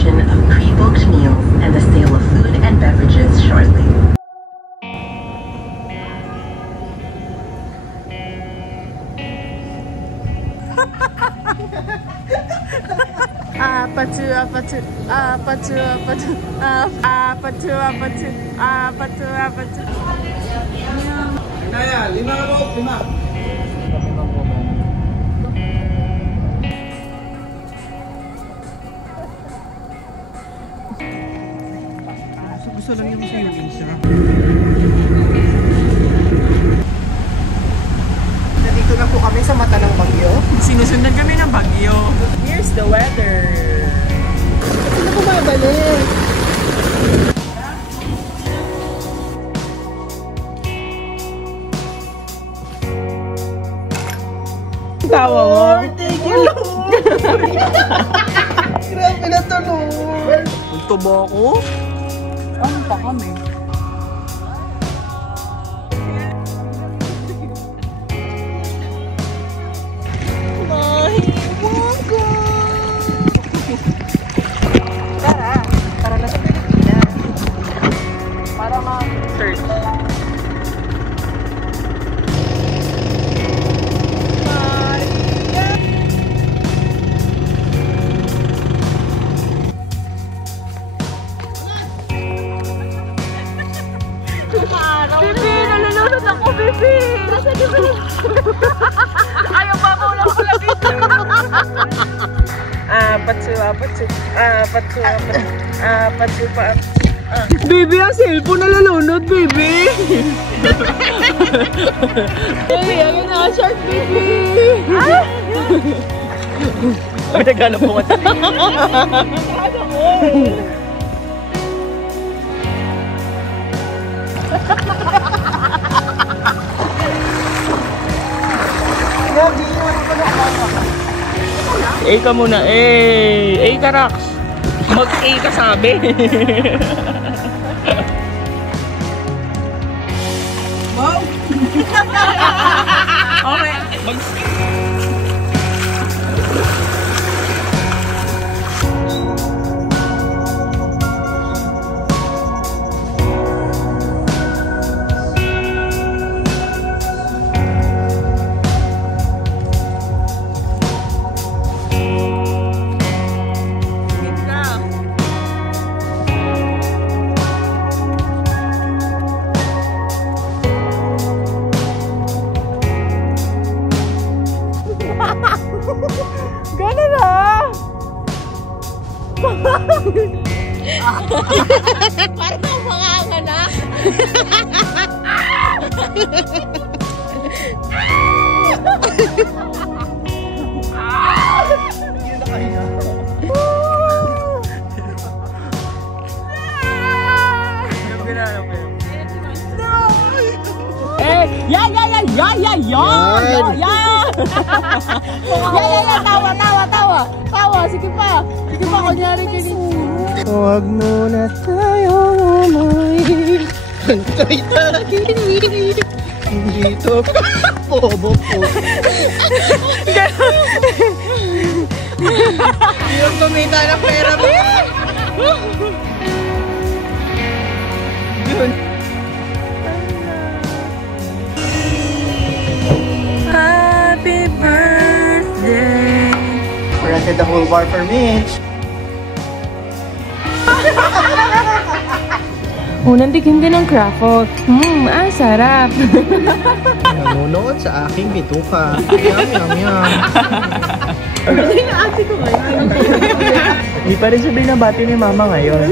distribution of pre-booked meals and the sale of food and beverages shortly. Apatu, apatu, apatu, apatu, apatu, apatu, apatu, apatu. Kaya, 5 na po, 5. Gusto lang yung sa'yo, Isra. Nandito na po kami sa mata ng bagyo. Sinusundan kami ng bagyo. Here's the weather. Ano ko mabalik? Tawa mo. Thank you, Lord! Grabe na to, Lord! Tubo ako? Ano pa kami? Para na sa Pilipinas. Para ma-search. Bibi, nalulunod ako, Bibi! Nasa Bibi! Ayaw ba mo lang pala dito? Apatsu, apatsu, apatsu, apatsu, apatsu, apatsu. Bibi, ang cellphone nalulunod, Bibi! Hey, ang ina-shark, Bibi! Ay, naghanap po ka tayo. Naghanap mo eh! A ka muna, A ka, Rax. Mag-A ka sabi. Wow! Okay. Gano'n na! Parang mga na! Tawa! Sige pa, kunyari kinig. Huwag muna tayong umuwi. Hantay tayo. Dito ka. Bobo po. Yung kumita ng pera mo. Yun. Happy birthday. Granted the whole bar for Mitch. Unang tikim ka ng Crackle. Sarap. Nanonood sa aking bituka. Yum, yum, yum. Kasi naasi ko ngayon. Hindi pa rin sabi na bati ni Mama ngayon.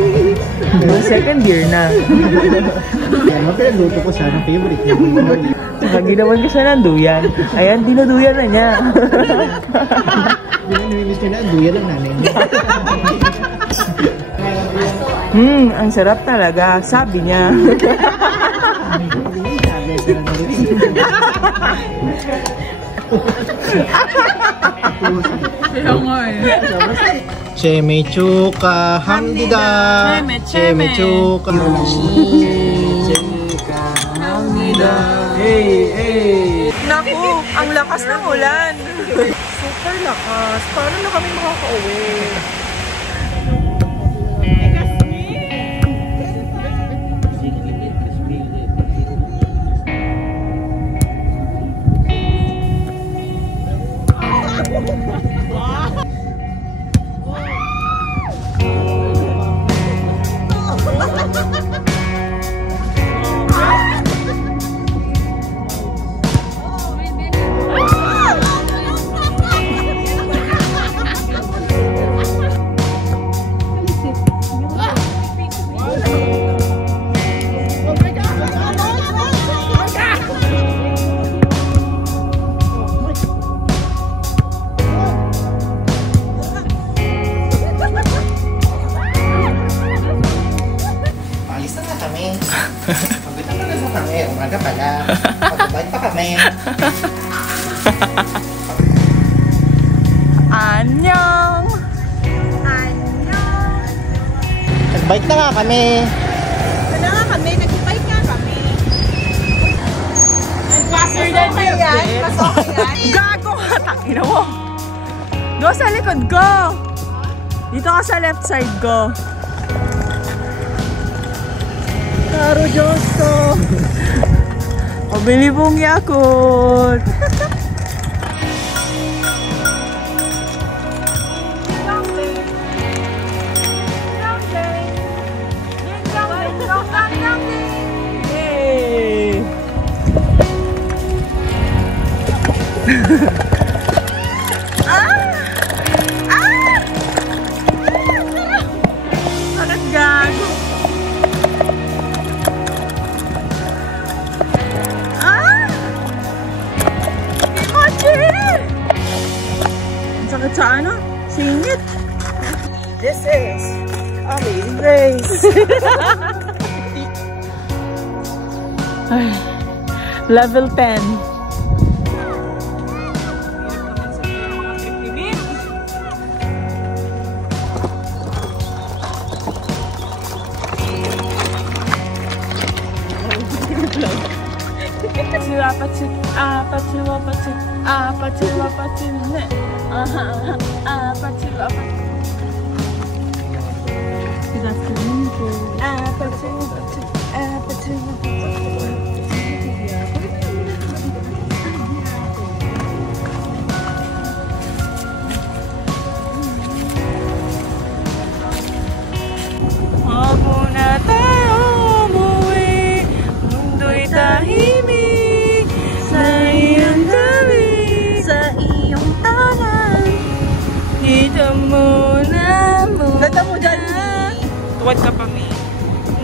Second year na. Ano pinagluto ko sana favorite niya. Ginawan ka siya ng duyan. Ayan, dinuduyan na niya. Namimiss niya na, duyan ng nanay niya. Ang sarap talaga, sabi niya. Chemichuka hamdida. Chemichuka hamdida. Hey. Naku, ang lakas ng ulan. Super lakas. Paano na kami makakauwi? Mag-bike pa kami. Annyeong! Annyeong! Nag-bike na nga kami. Wala nga kami, nag-bike nga kami. Faster than you, bitch. Mas okay yan. Gago ka, takina mo. Go sa likod, go! Dito ka sa left side, go. Karo Diyos ko. Pabili pong Yakult. Yay! Bakit gago? Ang sakit sa ano? Singit. This is Amazing Grace. Level 10. Tuwad ka pa, Mi.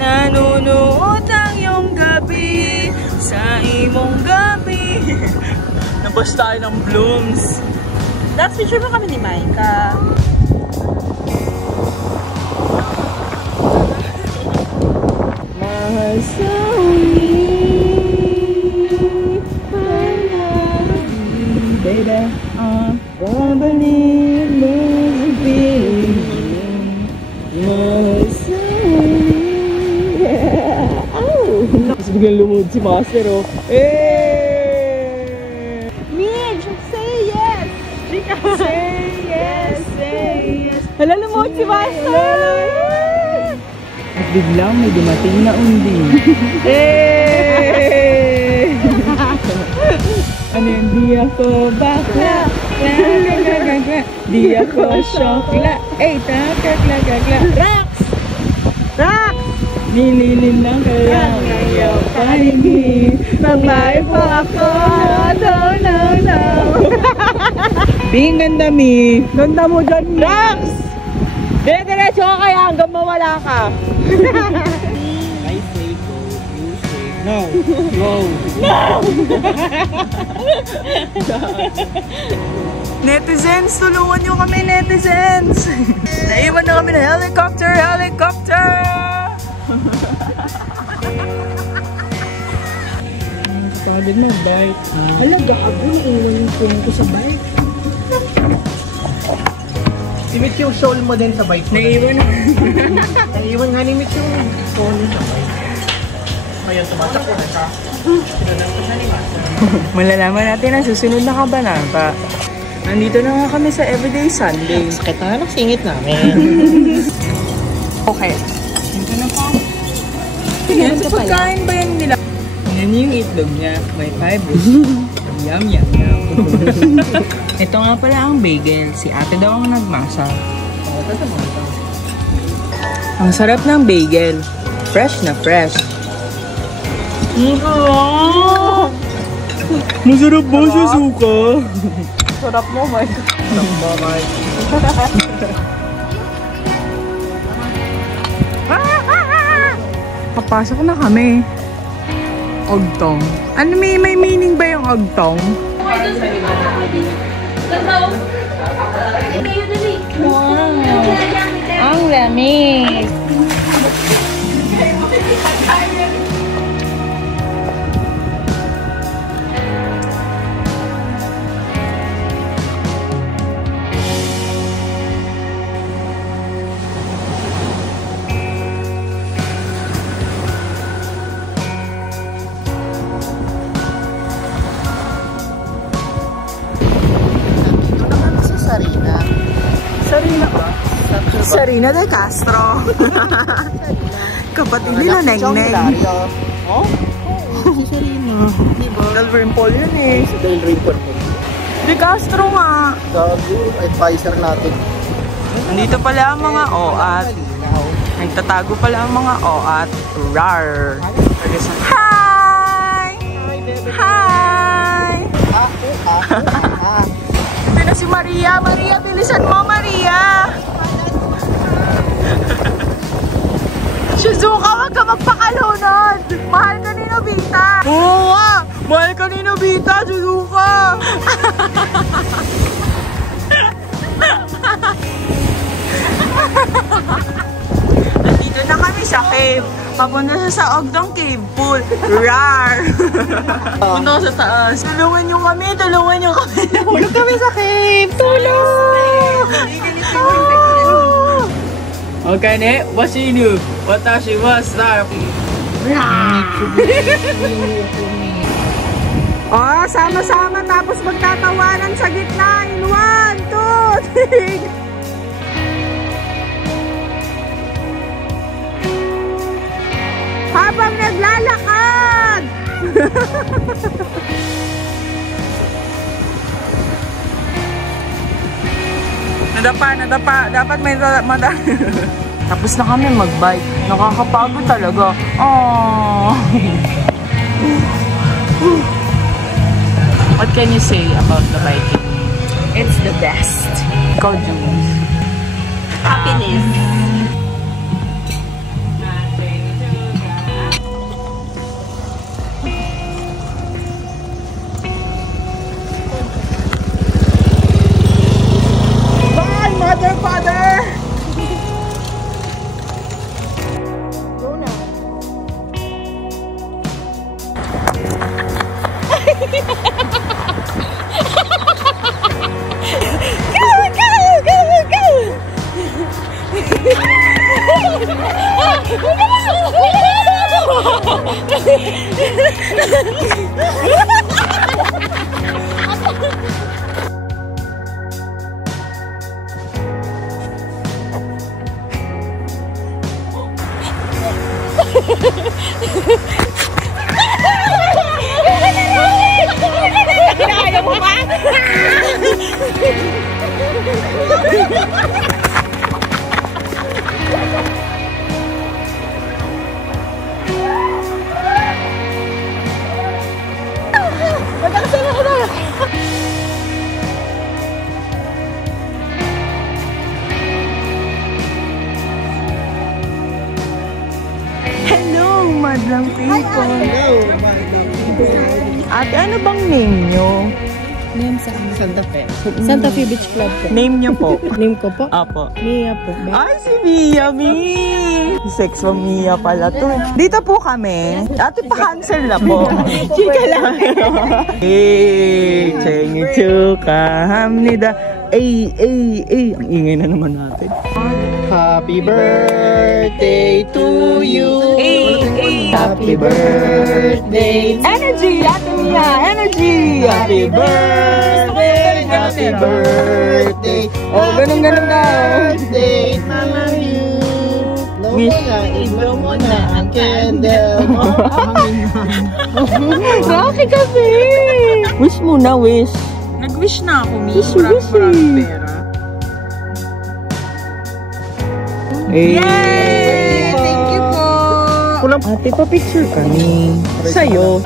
Nanunood ang iyong gabi sa imong gabi. Nabas tayo ng blooms. Last picture mo kami ni Maika. Mahal sa uli, baby, won't believe there's a feeling. Mahal sa uli. Tapos biglang lumod si Master, oh. Eh! Mitch, say yes! Say yes, say yes. Hala, lumod si Master! At biglang may dumating na undi. Eh! Ano yun? Di ako bakla. Di ako syokla. Eh, takakla. Rax! Rax! Nililin lang kaya ngayon paligid. Magmay po ako. No. Bing, ganda, Mi. Ganda mo dyan, Rax! Dire-diretso ka kaya hanggang mawala ka. I say go, you say no. Go. Netizens, tulungan nyo kami, netizens! Naiwan na kami ng helicopter! Pagod mo, bike. Halaga ka po, naiwan yung phone ko sa bike. Si Mitch yung soul mo din sa bike mo. Naiwan na. Naiwan nga ni Mitch yung soul sa bike. Ngayon, tumatakbo na siya. Sinunod ko siya ni Master. Malalaman natin ang susunod na kabanata. Nandito na nga kami sa Everyday Sunday. Sakit na nga singit namin. Okay. Dito na po. Yan, sa pagkain ba yan nila? Yan yung itlog niya. May fibers. Yum. Ito nga pala ang bagel. Si ate daw ang nagmasa. Ang sarap ng bagel. Fresh na fresh. Masarap ba sa suka? Sarap mo, Mike. Sarap mo, Mike. Papasok na kami. Ogtong. Ano may meaning ba yung ogtong? Wow. Ang lamig. Sarina de Castro. Kapatid nila, Neng-Neng. Oh? Si Sarina. Diba? Del Rimpol yun eh. Si Del Rimpol. De Castro nga. Gago, advisor natin. Nandito pala ang mga OAT. Nagtatago pala ang mga OAT. Rar. Hi! Hi! Ito na si Maria. Maria, bilisan mo, Maria! Shizuka, wag ka magpakalunod! Mahal ka ni Nobita! Oo nga! Mahal ka ni Nobita, Shizuka! Nandito na kami sa cave. Papunta sa Ogdong Cave Pool. Rar! Punta sa taas. Tulungan niyo kami, tulungan niyo kami. Tulog kami sa cave. Tulong! Okay, ne? Wasinu. Watashi wa star. Oh, sama-sama tapos magtatawanan sa gitna. In 1, 2, 3. Habang naglalakad! Nadapa. Dapat may Tapos na kami mag-bike. Nakakapagod talaga. Oh. What can you say about the biking? It's the best. Ikaw, Jules. Happiness. Bye, mother, father! Go na. Kaya mo ba? Hello, madlang people. Hello, Ate, ano bang name nyo? Name sa Santa Fe. Santa Fe Beach Club po. Name nyo po? Name ko po? Apo. Mia po. Ay, si Mia, Sex from Mia pala to. Dito po kami. Ate, pa-cancel na po. Chika lang. Hey, chengi kamnida. Ay. Ang ingay na naman natin. Happy birthday to you. Happy birthday. Energy, Ate Mia, energy. Happy birthday. Happy birthday. Oh, ganun daw. Birthday to you. Iblo mo na ang candle mo. Rocky kasi. Wish muna, wish. Nag-wish na ako, Mia. Maraming pera. Yay! Thank you po! Ate, pa-picture kami. Sa'yo.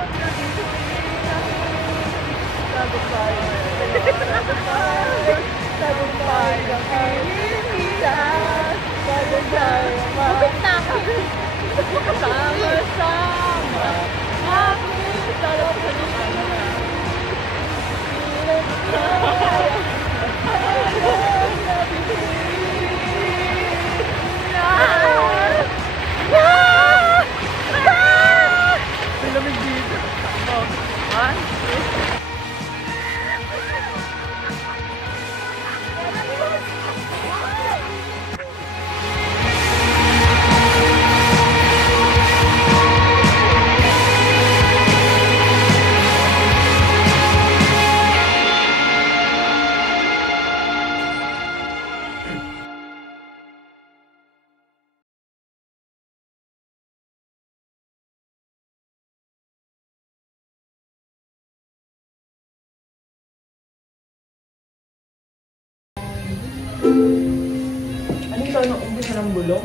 ng bulong?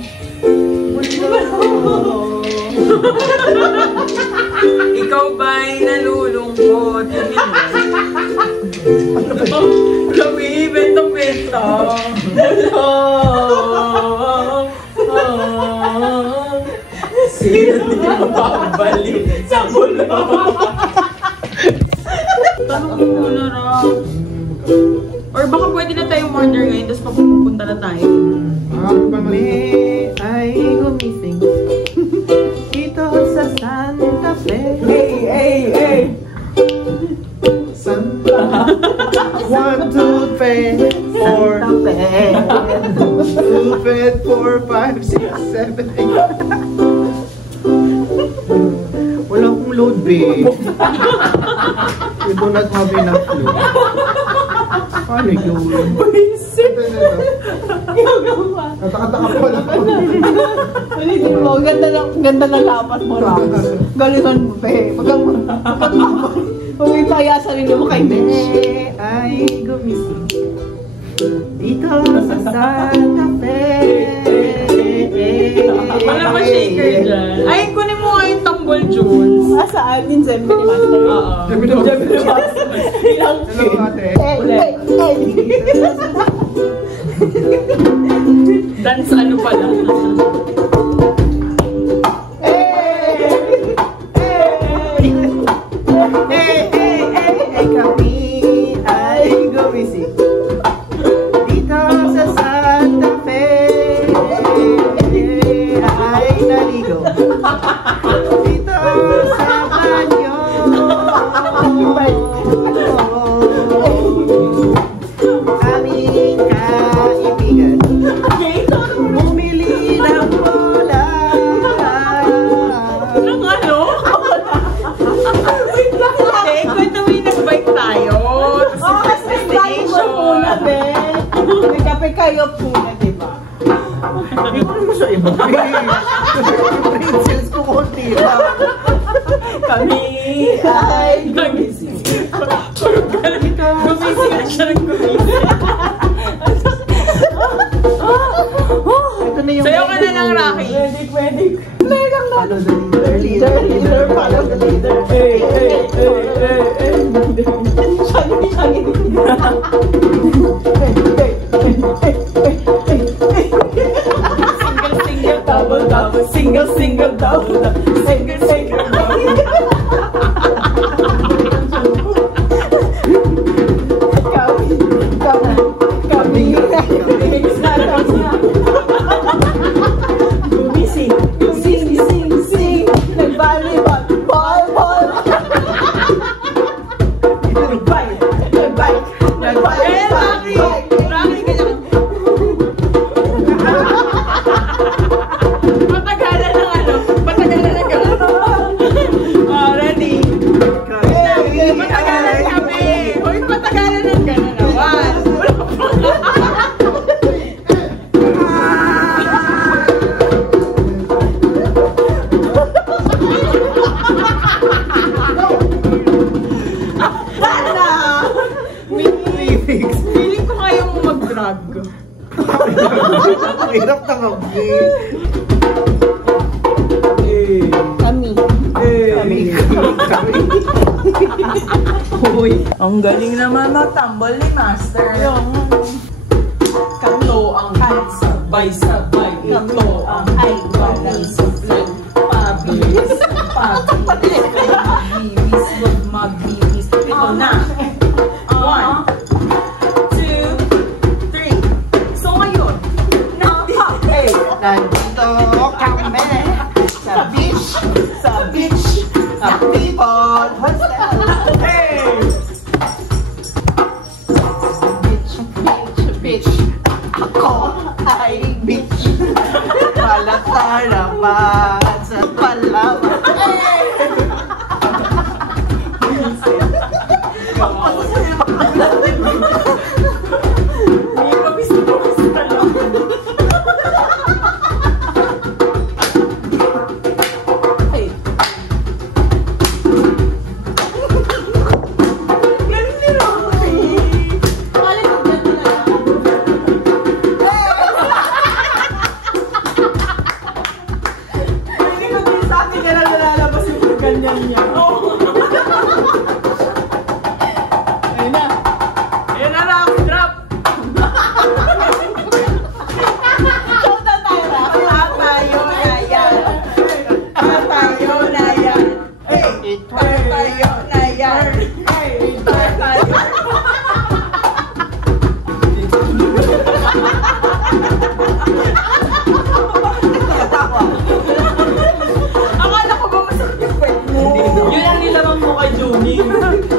Ikaw ba'y nalulungkot? Kami, bentong-bentong. Sino di mababalik sa bulong? Tanong mo muna, Rob. Or baka pwede na tayong order ngayon, tapos papupunta na tayo. Kami ay gumising dito sa Santa Fe. Hey! Santa 1, 2, 3, 4 2, 3, 4, 5, 6, 7, 8. Wala akong load, babe. You do not have enough load. Paano yun? Natakataka po lang. Ulitin mo, ganda ng lapat mo, Rax. Galingan mo, be. Huwag yung kaya sarili mo kay Mitch. Ay gumising dito sa Santa Fe. Wala ba shaker dyan? Ay, kunin mo nga yung tambol, Jules. Saan? Yung Gemini Master? Oo. Gemini Master. Ilang Hello, ate. Dance ano pala? Kami ay gumising dito sa Santa Fe. Ay naligo dito sa banyo. Aming kaibigan bumili ng bola. Anong ano? Eh, kwento mo yung nag-bike tayo. Tapos yung destination. May kape kayo puna, diba? Hindi ko naman siya iba. Princess ko konti lang. Kami ay gumising. Gumising na siya ng gumising. Ito na yung Sayo ka na lang, Rocky. Pwede. follow the leader. Follow the leader. Single, double. Sing. Nag-volleyball. Ball. Nag-bike. Patagalan ng gano'n. Ready? Patagalan kami. Uy, patagalan ng gano'n naman. Feeling ko kaya mo mag-drag. Hirap na kami. Kami. Ang galing naman magtambol ni Master. Kanto ang sabay-sabay. Kanto ang ay walang supply. Pabilis. Magbibis. Ito na. 1, 2, 3. So ngayon, Nandito kami sa beach ng People Hostel. hey! Beach. Ako ay beach. Palataraman sa Palawan. Tony.